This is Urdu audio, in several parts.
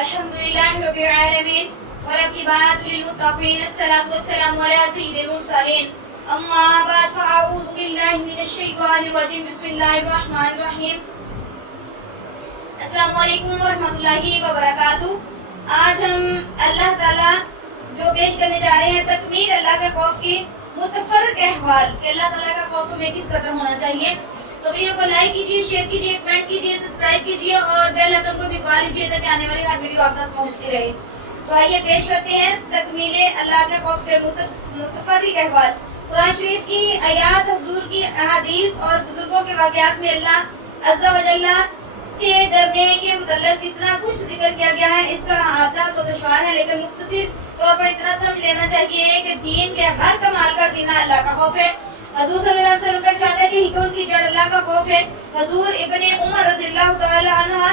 الحمدللہ رب العالمین والعاقبۃ للمتقین الصلاۃ والسلام علی سید المرسلین اما بعد فاعوذ باللہ من الشیطان الرجیم بسم اللہ الرحمن الرحیم السلام علیکم ورحمۃ اللہ وبرکاتہ۔ آج ہم اللہ تعالیٰ جو پیش کرنے جا رہے ہیں تکمیل اللہ کے خوف کی متفرق احوال کہ اللہ تعالیٰ کا خوف ہمیں کس قدر ہونا چاہیے۔ تو ویڈیو کو لائک کیجیے، شیئر کیجیے، کمنٹ کیجیے، سبسکرائب کیجیے اور بیل آئیکن کو بھی دبا لیجیے تاکہ آنے والی ہر ویڈیو آپ تک پہنچتی رہے۔ تو آئیے پیش کرتے ہیں تکمیل اللہ کے خوف کے متفرق احوال۔ قرآن شریف کی آیات، حضور کی احادیث اور بزرگوں کے واقعات میں اللہ عز و جل سے ڈرنے کے متعلق جتنا کچھ ذکر کیا گیا ہے اس کا احاطہ تو دشوار ہے، لیکن مختصر طور پر اتنا سمجھ لینا چاہیے کہ دین کے ہر کمال کا زینہ اللہ کا خوف ہے۔ حضور صلی اللہ علیہ وسلم کا ارشاد ہے کہ حکمت کی جڑ اللہ کا خوف ہے۔ حضور ابن عمر رضی اللہ تعالی عنہ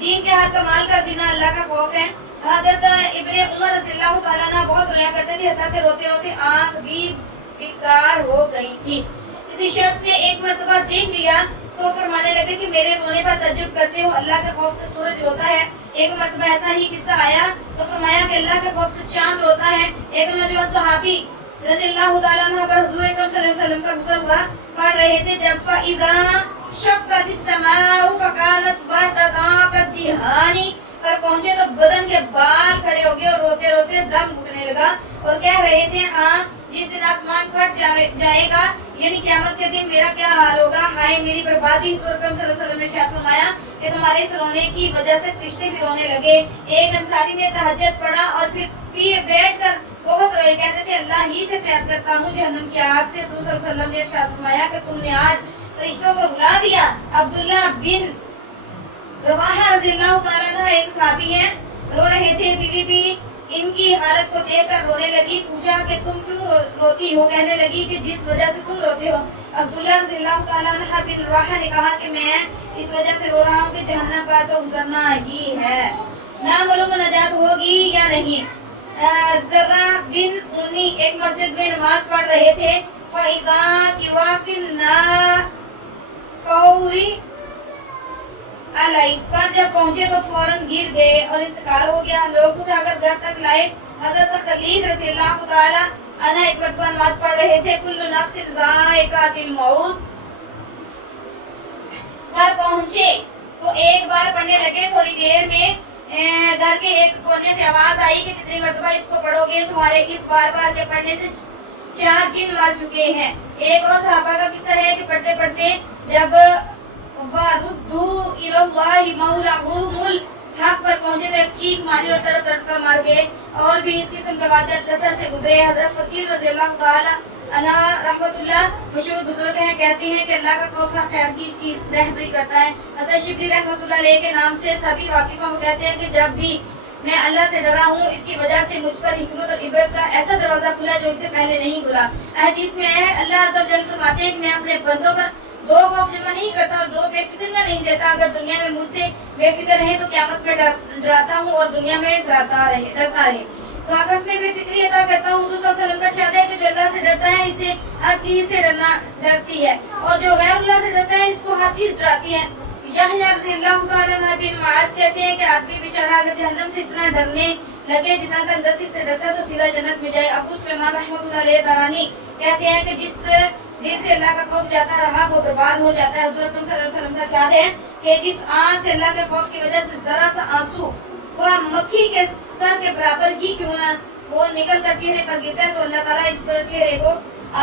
دین کے ہر کمال کا زینہ اللہ کا خوف ہے۔ حضرت ابن عمر رضی اللہ تعالی عنہ بہت رویا کرتے تھے، حتیٰ کہ روتے روتے آنکھ بھی بیکار ہو گئی تھی۔ کسی شخص نے ایک مرتبہ دیکھ لیا تو فرمانے لگے کہ میرے رونے پر تعجب کرتے ہو، اللہ کے خوف سے سورج روتا ہے۔ ایک مرتبہ ایسا ہی قصہ آیا تو فرمایا کہ اللہ کے خوف سے چاند روتا ہے۔ ایک نوجوان صحابی رضی اللہ تعالیٰ عنہ پر حضور اکرم صلی اللہ علیہ وسلم کا گزر ہوا، پڑھ رہے تھے جب فَإِذَا شَقَّتِ السَّمَاءُ فَكَانَتْ وَرْدَةً كَالدِّهَانِ پر پہنچے تو بدن کے بال کھڑے ہو گئے اور روتے روتے دم گھٹنے لگا اور کہہ رہے تھے ہاں جس دن آسمان پھٹ جائے گا یعنی قیامت کے دن میرا کیا حال ہوگا، ہائے میری بربادی۔ حضور اکرم صلی اللہ علیہ وسلم نے ارشاد فرمایا کہ تمہارے اس رونے کی وجہ سے فرشتے بھی رونے لگے۔ ایک انصاری نے تہجد پڑھا اور پھر بیٹھ کر بہت روئے، کہتے تھے اللہ ہی سے فریاد کرتا ہوں جہنم کی آگ سے۔ حضور صلی اللہ علیہ وسلم نے ارشاد فرمایا کہ تم نے آج فرشتوں کو رلا دیا۔ عبداللہ بن رواحہ رضی اللہ تعالیٰ عنہ ایک صحابی ہیں، رو رہے تھے، بیوی بھی ان کی حالت کو دیکھ کر رونے لگی۔ پوچھا کہ تم کیوں روتی ہو؟ کہنے لگی کہ جس وجہ سے تم روتے ہو۔ عبداللہ رضی اللہ تعالیٰ عنہ بن رواحہ نے کہا کہ میں اس وجہ سے رو رہا ہوں کہ جہنم پر تو گزرنا ہی ہے، نامعلوم نجات ہوگی یا نہیں۔ زرہ بن اونی ایک مسجد میں نماز پڑھ رہے تھے، فَإِذَا كِرَافِ النَّارِ قَوْرِ علیہ پر جب پہنچے تو فوراً گر گئے اور انتقال ہو گیا۔ لوگ اٹھا کر گھر تک لائے۔ حضرت خلید رضی اللہ تعالی عنہ ایک مرتبہ نماز پڑھ رہے تھے، کل نفس ذائقۃ الموت پر پہنچے تو ایک بار پڑھنے لگے۔ تھوڑی دیر میں گھر کے ایک کونے سے آواز آئی کہ کتنی مرتبہ اس کو پڑھو گے، تمہارے اس بار بار کے پڑھنے سے 4 جن مر چکے ہیں۔ ایک اور صحابہ کا قصہ ہے کہ پڑھتے پڑھتے جب وَرُدُّوا إِلَى اللَّهِ مَوْلَهُمُ الْحَقِّ پر پہنچے تو ایک چیخ ماری اور تڑکا مار گئے۔ اور بھی اس قسم کے واقعات کثرت سے گزرے۔ حضرت فصیل رضی اللہ تعالی عنہ رحمۃ اللہ مشہور بزرگ ہیں، کہتے ہیں کہ اللہ کا خوف ہر خیر کی چیز رہبری کرتا ہے۔ حضرت شبلی رحمۃ اللہ علیہ کے نام سے سبھی واقف ہیں، وہ کہتے ہیں کہ جب بھی میں اللہ سے ڈرا ہوں اس کی وجہ سے مجھ پر حکمت اور عبرت کا ایسا دروازہ کھلا جو اس سے پہلے نہیں کھلا۔ حدیث میں ہے اللہ عز و جل فرماتے ہیں کہ میں اپنے بندوں پر 2 خوف جمع نہیں کرتا اور 2 بے فکریاں نہیں دیتا۔ اگر دنیا میں مجھ سے بے فکر رہے تو قیامت میں ڈراتا ہوں اور دنیا میں ڈرتا رہے۔ تو آخرت میں بے فکری عطا کرتا ہوں۔ حضور صلی اللہ علیہ وسلم کا ارشاد ہے کہ جو اللہ سے ڈرتا ہے اسے ہر چیز سے ڈرتی ہے، اور جو غیر اللہ سے ڈرتا ہے اس کو ہر چیز ڈراتی ہے۔ یحییٰ رضی اللہ تعالیٰ عنہ بن معاذ کہتے ہیں کہ آدمی بیچارہ اگر جہنم سے اتنا ڈرنے لگے جتنا تنگدستی سے ڈرتا تو سیدھا جنت میں جائے۔ ابو سلیمان رحمۃ اللہ علیہ دارانی کہتے ہیں کہ جس دل سے اللہ کا خوف جاتا رہا وہ برباد ہو جاتا ہے۔ حضور اکرم صلی اللہ علیہ وسلم کا ارشاد ہے کہ جس آنکھ سے اللہ کے خوف کی وجہ سے ذرا سا آنسو وہ مکھی کے سر کے برابر ہی کیوں نہ وہ نکل کر چہرے پر گرتا ہے تو اللہ تعالیٰ اس پر چہرے کو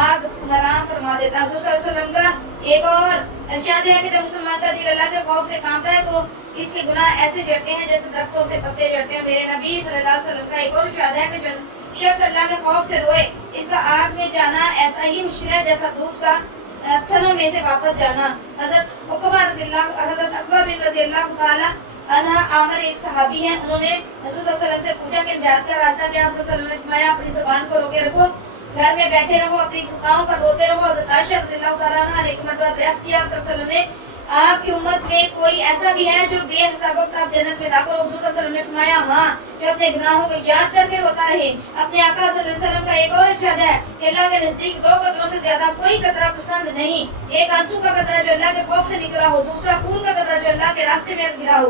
آگ حرام فرما دیتا ہے۔ حضور صلی اللہ علیہ وسلم کا ایک اور ارشاد ہے کہ جب مسلمان کا دل اللہ کے خوف سے کانپتا ہے تو اس کے گناہ ایسے جھڑتے ہیں جیسے درختوں سے پتے جھڑتے ہیں۔ میرے نبی صلی اللہ علیہ وسلم کا ایک اور ارشاد ہے کہ جو شخص اللہ کے خوف سے روئے اس کا آگ میں جانا ایسا ہی مشکل ہے جیسا دودھ کا تھنوں میں سے واپس جانا۔ حضرت عقبہ بن رضی اللہ تعالی عنہ عامر ایک صحابی ہیں، انہوں نے رسول صلی اللہ علیہ وسلم سے پوچھا کہ نجات کا راستہ کیا؟ رسول صلی اللہ علیہ وسلم نے فرمایا اپنی زبان کو روکے رکھو، گھر میں بیٹھے رہو، اپنی خطاؤں پر روتے رہو۔ حضرت عائشہ رضی اللہ تعالیٰ عنہ نے ایک مرتبہ دریافت کیا رسول صلی اللہ علیہ وسلم نے آپ کی امت میں کوئی ایسا بھی ہے جو بے حساب وقت آپ جنت میں داخل ہو؟ حضور صلی اللہ علیہ وسلم نے فرمایا ہاں، جو اپنے گناہوں کو یاد کر کے روتا رہے۔ اپنے آقا صلی اللہ علیہ وسلم کا ایک اور ارشاد ہے کہ اللہ کے نزدیک 2 قطروں سے زیادہ کوئی قطرہ پسند نہیں۔ ایک آنسو کا قطرہ جو اللہ کے خوف سے نکلا ہو، دوسرا خون کا قطرہ جو اللہ کے راستے میں گرا ہو۔